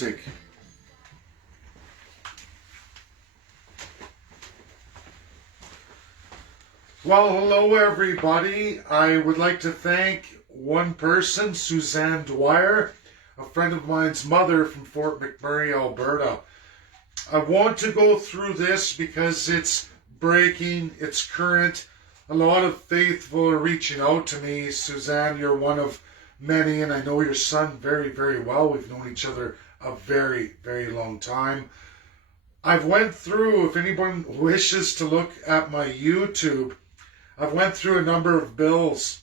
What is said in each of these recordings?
Music. Well, hello everybody. I would like to thank one person, Suzanne Dwyer, a friend of mine's mother from Fort McMurray, Alberta. I want to go through this because it's breaking, it's current. A lot of faithful are reaching out to me. Suzanne, you're one of many, and I know your son very, very well. We've known each other a very, very long time. I've went through, if anyone wishes to look at my YouTube, I've went through a number of bills.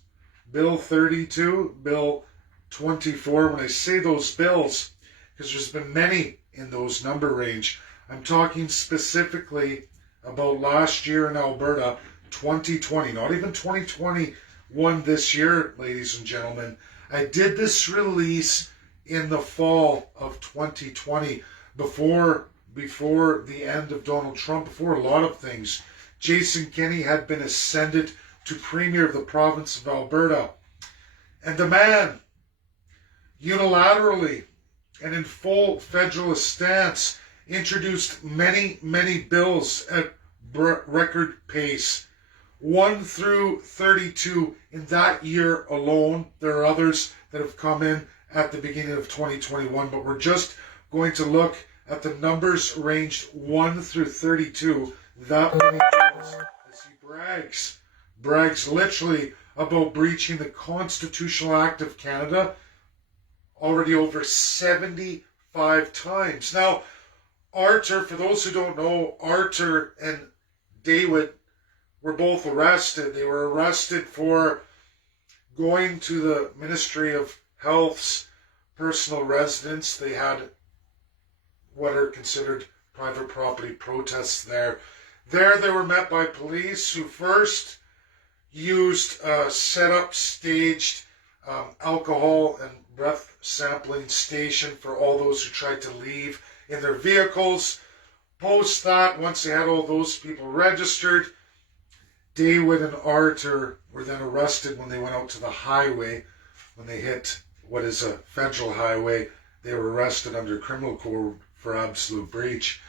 Bill 32, Bill 24. When I say those bills, because there's been many in those number range, I'm talking specifically about last year in Alberta, 2020, not even 2021 this year, ladies and gentlemen. I did this release in the fall of 2020, before the end of Donald Trump, before a lot of things. Jason Kenney had been ascended to Premier of the province of Alberta. And the man, unilaterally and in full federalist stance, introduced many, many bills at record pace. 1 through 32 in that year alone. There are others that have come in at the beginning of 2021, but we're just going to look at the numbers ranged 1 through 32. That many bills, as he brags literally about breaching the Constitutional Act of Canada already over 75 times. Now, Arthur, for those who don't know, Arthur and David were both arrested. They were arrested for going to the Ministry of Health's personal residence. They had what are considered private property protests there. There they were met by police who first used a set-up, staged alcohol and breath sampling station for all those who tried to leave in their vehicles. Post that, once they had all those people registered, David and Arthur were then arrested when they went out to the highway. When they hit what is a federal highway, they were arrested under criminal code for absolute breach.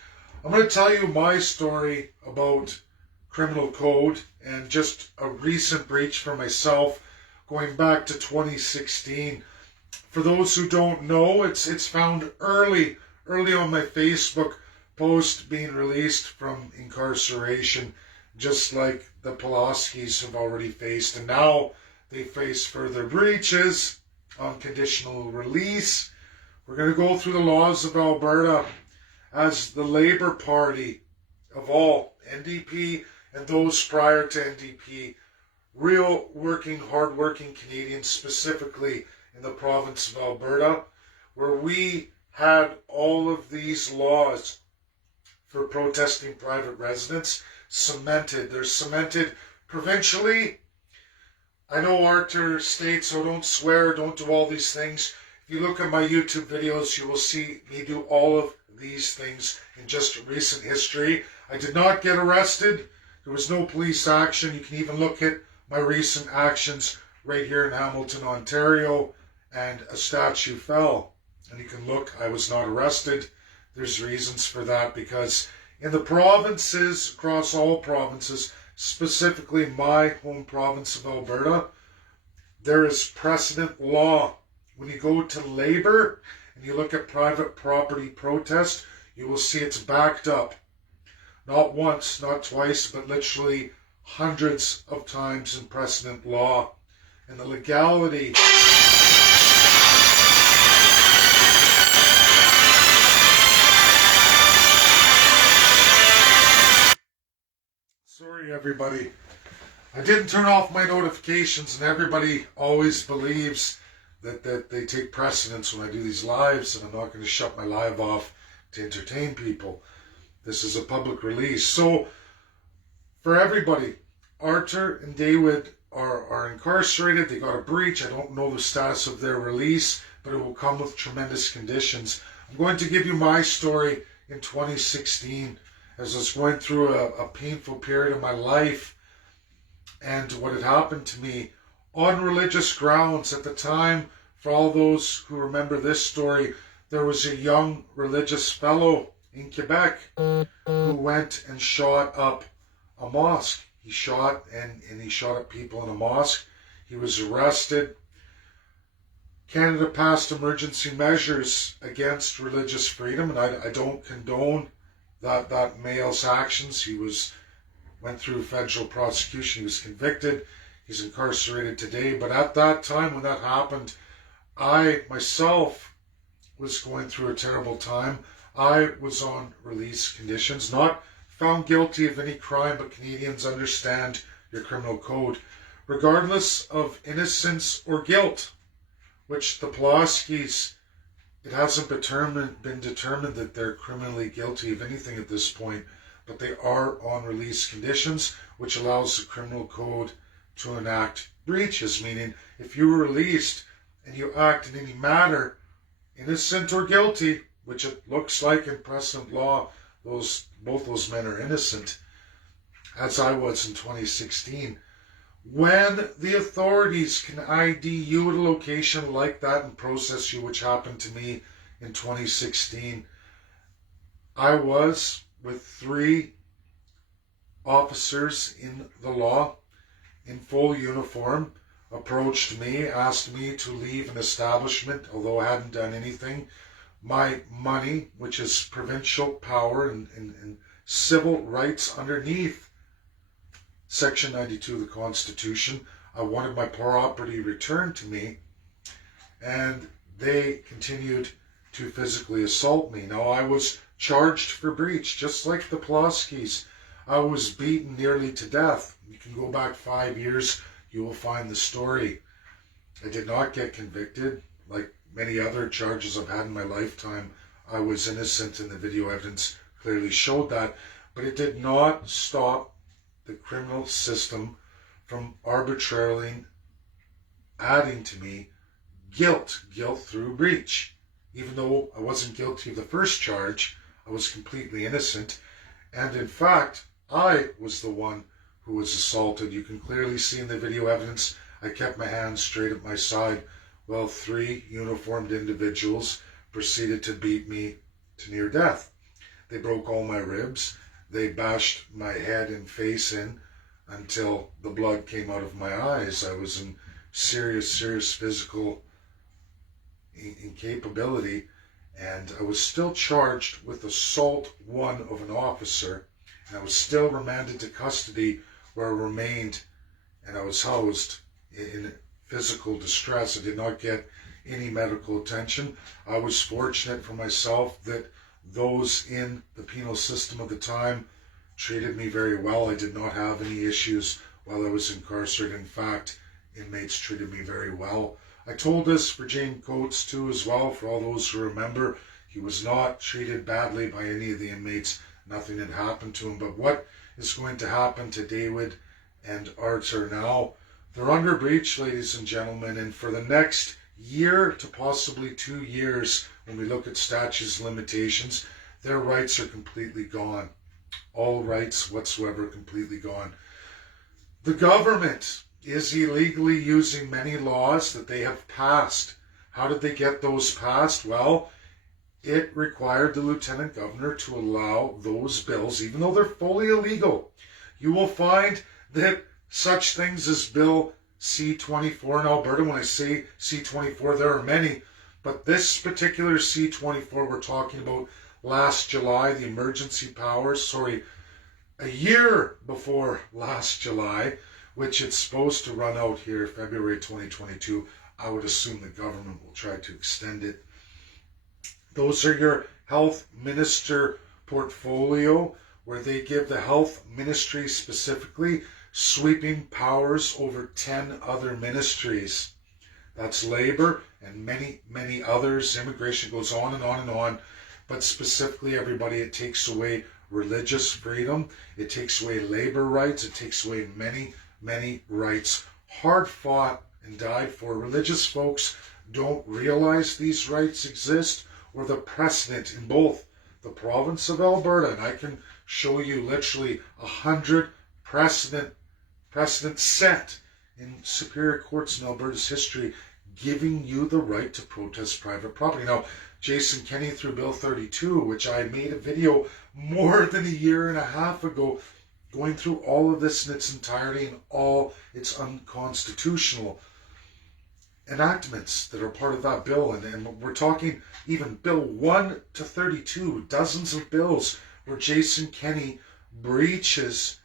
I'm going to tell you my story about criminal code and just a recent breach for myself going back to 2016. For those who don't know, it's found early on my Facebook post being released from incarceration, just like the Pulaskis have already faced, and now they face further breaches on conditional release. We're going to go through the laws of Alberta as the Labour Party of all, NDP and those prior to NDP, real working, hard-working Canadians, specifically in the province of Alberta, where we had all of these laws for protesting private residence cemented. They're cemented provincially. I know Arthur states, so don't swear, don't do all these things. If you look at my YouTube videos, you will see me do all of these things in just recent history. I did not get arrested. There was no police action. You can even look at my recent actions right here in Hamilton, Ontario, and a statue fell. And you can look, I was not arrested. There's reasons for that, because in the provinces, across all provinces, specifically my home province of Alberta, there is precedent law. When you go to Labour and you look at private property protest, you will see it's backed up. Not once, not twice, but literally hundreds of times in precedent law. And the legality... Sorry, everybody. I didn't turn off my notifications, and everybody always believes that they take precedence when I do these lives, and I'm not going to shut my live off to entertain people. This is a public release. So, for everybody, Arthur and David are incarcerated. They got a breach. I don't know the status of their release, but it will come with tremendous conditions. I'm going to give you my story in 2016 as I was going through a painful period of my life and what had happened to me on religious grounds at the time. For all those who remember this story, there was a young religious fellow in Quebec who went and shot up a mosque. He shot and he shot at people in a mosque. He was arrested. Canada passed emergency measures against religious freedom, and I don't condone that male's actions. He went through federal prosecution. He was convicted. He's incarcerated today. But at that time when that happened, I myself was going through a terrible time. I was on release conditions, not found guilty of any crime, but Canadians understand your criminal code. Regardless of innocence or guilt, which the Pulaskis, it hasn't been determined that they're criminally guilty of anything at this point, but they are on release conditions, which allows the criminal code to enact breaches, meaning if you were released and you act in any matter, innocent or guilty, which it looks like in precedent law, both those men are innocent, as I was in 2016. When the authorities can ID you at a location like that and process you, which happened to me in 2016, I was with 3 officers in the law in full uniform, approached me, asked me to leave an establishment, although I hadn't done anything. My money, which is provincial power and civil rights underneath Section 92 of the Constitution, I wanted my property returned to me, and they continued to physically assault me. Now, I was charged for breach, just like the Pulaskis. I was beaten nearly to death. You can go back 5 years, you will find the story. I did not get convicted. Like many other charges I've had in my lifetime, I was innocent, and the video evidence clearly showed that. But it did not stop the criminal system from arbitrarily adding to me guilt through breach. Even though I wasn't guilty of the first charge, I was completely innocent. And in fact, I was the one who was assaulted. You can clearly see in the video evidence, I kept my hands straight at my side while 3 uniformed individuals proceeded to beat me to near death. They broke all my ribs. They bashed my head and face in until the blood came out of my eyes. I was in serious physical incapability, and I was still charged with assault 1 of an officer, and I was still remanded to custody, where I remained, and I was housed in physical distress. I did not get any medical attention. I was fortunate for myself that those in the penal system at the time treated me very well. I did not have any issues while I was incarcerated. In fact, inmates treated me very well. I told this for James Coates too as well, for all those who remember. He was not treated badly by any of the inmates. Nothing had happened to him. But what is going to happen to David and Arthur now? They're under breach, ladies and gentlemen, and for the next year to possibly 2 years, when we look at statutes of limitations, their rights are completely gone. All rights whatsoever completely gone. The government is illegally using many laws that they have passed. How did they get those passed? Well, it required the Lieutenant Governor to allow those bills, even though they're fully illegal. You will find that such things as Bill C-24 in Alberta, when I say C-24, there are many, but this particular C-24 we're talking about last July, the emergency powers, a year before last July, which it's supposed to run out here February 2022. I would assume the government will try to extend it. Those are your health minister portfolio, where they give the health ministry specifically sweeping powers over 10 other ministries. That's labor and many others. Immigration goes on and on and on. But specifically, everybody, it takes away religious freedom. It takes away labor rights. It takes away many rights. Hard fought and died for. Religious folks don't realize these rights exist, or the precedent in both the province of Alberta, and I can show you literally 100 precedent set in superior courts in Alberta's history giving you the right to protest private property. Now, Jason Kenney through Bill 32, which I made a video more than a year and a half ago, going through all of this in its entirety and all its unconstitutional enactments that are part of that bill. And we're talking even Bill 1 to 32, dozens of bills where Jason Kenney breaches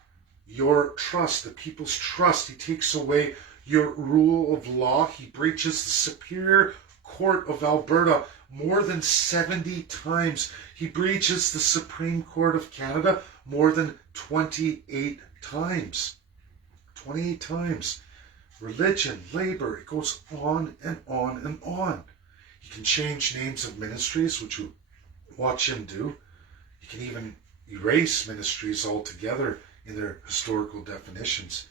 your trust, the people's trust. He takes away your rule of law. He breaches the Superior Court of Alberta more than 70 times. He breaches the Supreme Court of Canada more than 28 times. 28 times. Religion, labor, it goes on and on and on. He can change names of ministries, which you watch him do. He can even erase ministries altogether in their historical definitions.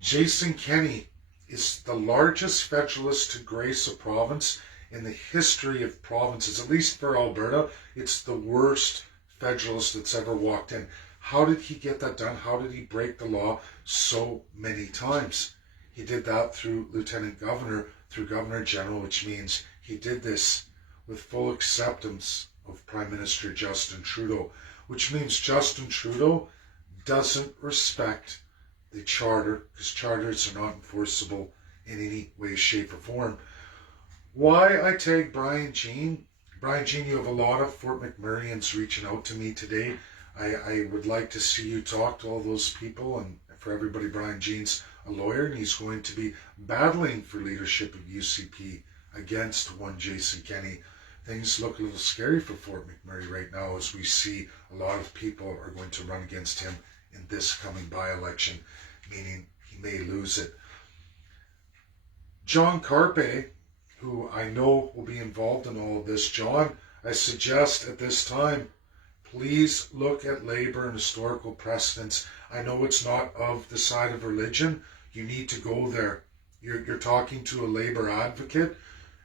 Jason Kenney is the largest federalist to grace a province in the history of provinces. At least for Alberta, it's the worst federalist that's ever walked in. How did he get that done? How did he break the law so many times? He did that through Lieutenant Governor, through Governor General, which means he did this with full acceptance of Prime Minister Justin Trudeau, which means Justin Trudeau doesn't respect the charter, because charters are not enforceable in any way, shape, or form. Why I tag Brian Jean? Brian Jean, you have a lot of Fort McMurrayans reaching out to me today. I would like to see you talk to all those people, and for everybody, Brian Jean's a lawyer, and he's going to be battling for leadership of UCP against one Jason Kenney. Things look a little scary for Fort McMurray right now, as we see a lot of people are going to run against him in this coming by-election, meaning he may lose it. John Carpe, who I know will be involved in all of this. John, I suggest at this time, please look at labor and historical precedents. I know it's not of the side of religion. You need to go there. You're talking to a labor advocate,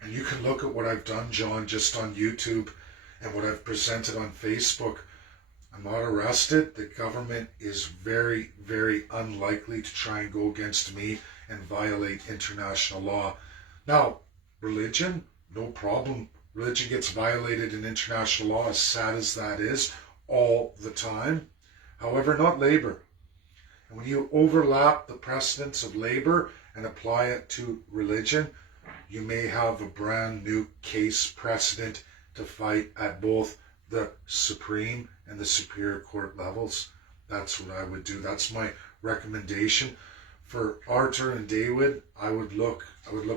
and you can look at what I've done, John, just on YouTube and what I've presented on Facebook. I'm not arrested. The government is very, very unlikely to try and go against me and violate international law. Now, religion, no problem. Religion gets violated in international law, as sad as that is, all the time. However, not labor. And when you overlap the precedents of labor and apply it to religion, you may have a brand new case precedent to fight at both the Supreme and the Superior Court levels. That's what I would do. That's my recommendation. For Arthur and David, I would look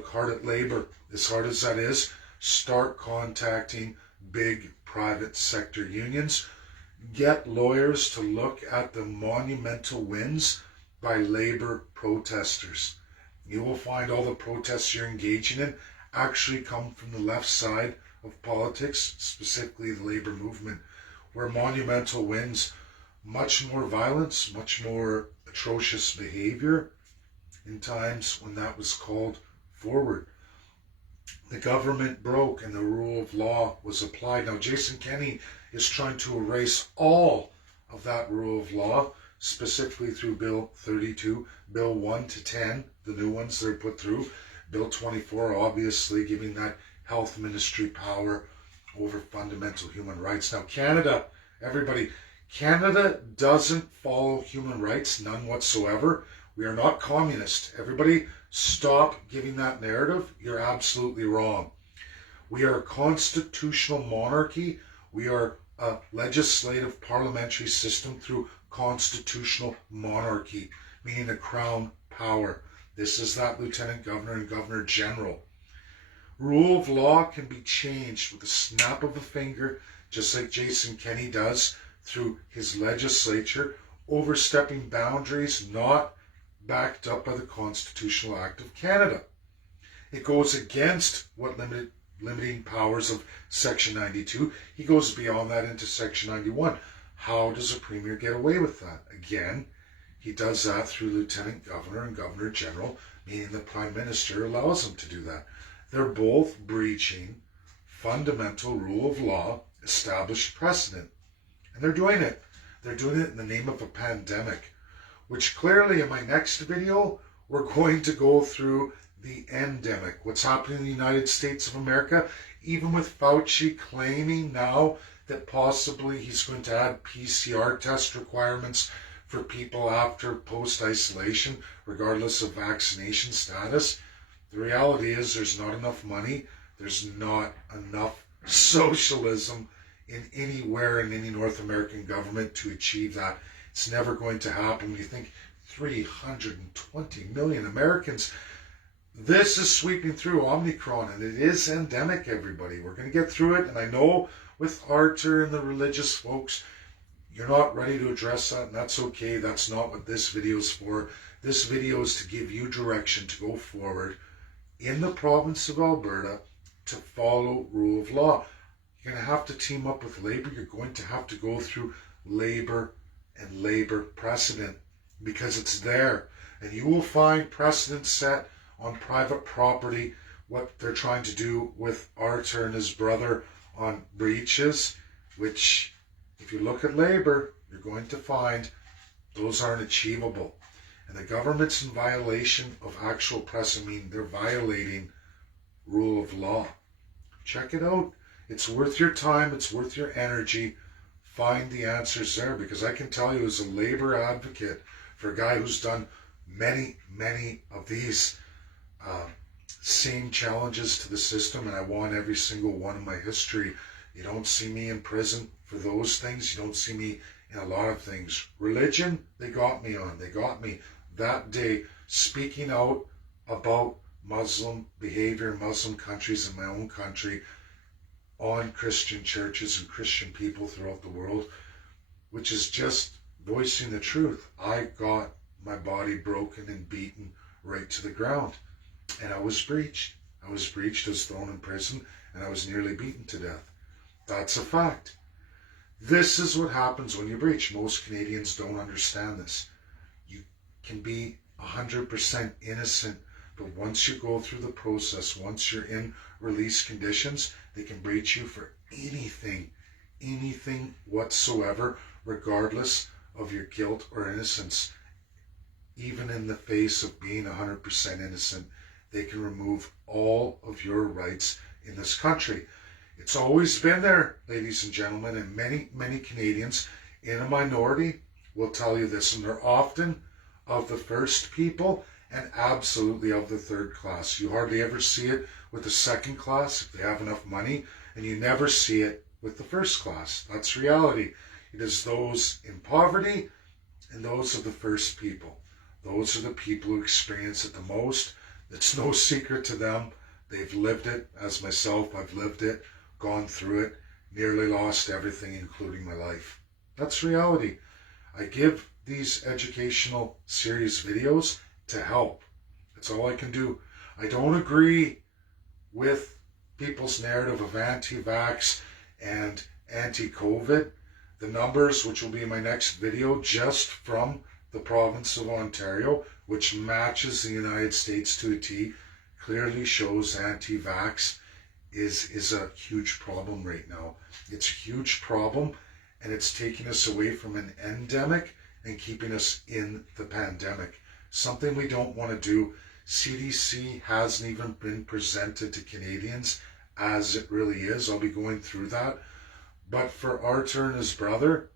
hard at labor. As hard as that is, start contacting big private sector unions. Get lawyers to look at the monumental wins by labor protesters. You will find all the protests you're engaging in actually come from the left side of politics, specifically the labor movement, where monumental wins, much more violence, much more atrocious behavior in times when that was called forward. The government broke and the rule of law was applied. Now, Jason Kenney is trying to erase all of that rule of law, specifically through Bill 32, Bill 1 to 10, the new ones that are put through, Bill 24, obviously giving that health ministry power over fundamental human rights. Now, Canada, everybody, Canada doesn't follow human rights, none whatsoever. We are not communist. Everybody, stop giving that narrative. You're absolutely wrong. We are a constitutional monarchy. We are a legislative parliamentary system through constitutional monarchy, meaning a crown power. This is that Lieutenant Governor and Governor General. Rule of law can be changed with a snap of a finger, just like Jason Kenney does through his legislature, overstepping boundaries not backed up by the Constitutional Act of Canada. It goes against what limiting powers of Section 92. He goes beyond that into Section 91. How does a Premier get away with that? Again, he does that through Lieutenant Governor and Governor General, meaning the Prime Minister allows him to do that. They're both breaching fundamental rule of law, established precedent. And they're doing it. They're doing it in the name of a pandemic, which clearly in my next video, we're going to go through the endemic. What's happening in the United States of America, even with Fauci claiming now that possibly he's going to add PCR test requirements for people after post-isolation, regardless of vaccination status. The reality is there's not enough money. There's not enough socialism in anywhere in any North American government to achieve that. It's never going to happen. When you think 320 million Americans, this is sweeping through Omicron, and it is endemic, everybody. We're going to get through it, and I know with Arthur and the religious folks, you're not ready to address that, and that's okay. That's not what this video is for. This video is to give you direction to go forward in the province of Alberta to follow rule of law. You're going to have to team up with Labour. You're going to have to go through Labour and Labour precedent because it's there. And you will find precedent set on private property, what they're trying to do with Arthur and his brother on breaches, which if you look at Labour, you're going to find those aren't achievable. And the government's in violation of actual precedent, I mean, they're violating rule of law. Check it out. It's worth your time. It's worth your energy. Find the answers there, because I can tell you as a Labour advocate, for a guy who's done many of these same challenges to the system, and I won every single one in my history. You don't see me in prison for those things. You don't see me in a lot of things. Religion, they got me on. They got me that day speaking out about Muslim behavior in Muslim countries, in my own country, on Christian churches and Christian people throughout the world, which is just voicing the truth. I got my body broken and beaten right to the ground. And I was breached. I was thrown in prison, and I was nearly beaten to death. That's a fact. This is what happens when you breach. Most Canadians don't understand this. You can be 100% innocent, but once you go through the process, once you're in release conditions, they can breach you for anything whatsoever, regardless of your guilt or innocence. Even in the face of being 100% innocent, they can remove all of your rights in this country. It's always been there, ladies and gentlemen, and many Canadians in a minority will tell you this, and they're often of the first people and absolutely of the third class. You hardly ever see it with the second class if they have enough money, and you never see it with the first class. That's reality. It is those in poverty and those are the first people. Those are the people who experience it the most. It's no secret to them. They've lived it. As myself, I've lived it, gone through it, nearly lost everything, including my life. That's reality. I give these educational series videos to help. That's all I can do. I don't agree with people's narrative of anti-vax and anti-COVID. The numbers, which will be in my next video, just from the province of Ontario, which matches the United States to a T, clearly shows anti-vax is a huge problem right now. It's a huge problem, and it's taking us away from an endemic and keeping us in the pandemic. Something we don't want to do. CDC hasn't even been presented to Canadians as it really is. I'll be going through that. But for Arthur and his brother,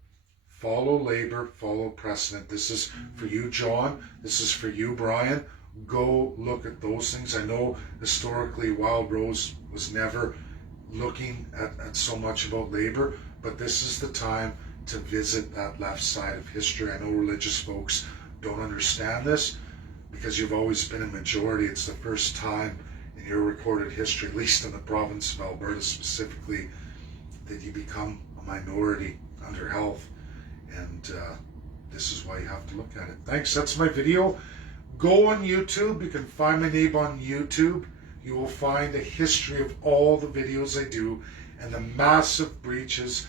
follow Labour, follow precedent. This is for you, John. This is for you, Brian. Go look at those things. I know historically Wild Rose was never looking at so much about Labour, but this is the time to visit that left side of history. I know religious folks don't understand this because you've always been a majority. It's the first time in your recorded history, at least in the province of Alberta specifically, that you become a minority under health. And this is why you have to look at it. Thanks, that's my video. Go on YouTube. You can find my name on YouTube. You will find a history of all the videos I do and the massive breaches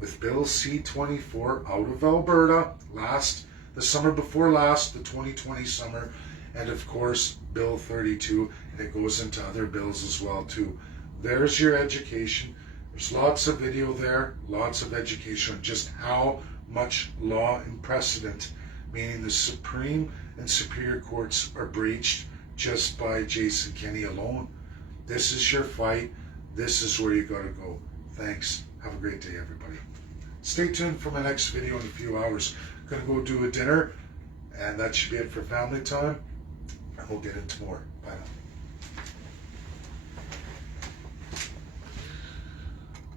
with Bill C-24 out of Alberta the summer before last, the 2020 summer, and of course Bill 32, and it goes into other bills as well too. There's your education. There's lots of video there, lots of education on just how much law and precedent, meaning the Supreme and Superior Courts, are breached just by Jason Kenney alone. This is your fight. This is where you got to go. Thanks. Have a great day, everybody. Stay tuned for my next video in a few hours. Gonna go do a dinner, and that should be it for family time. And we'll get into more. Bye now.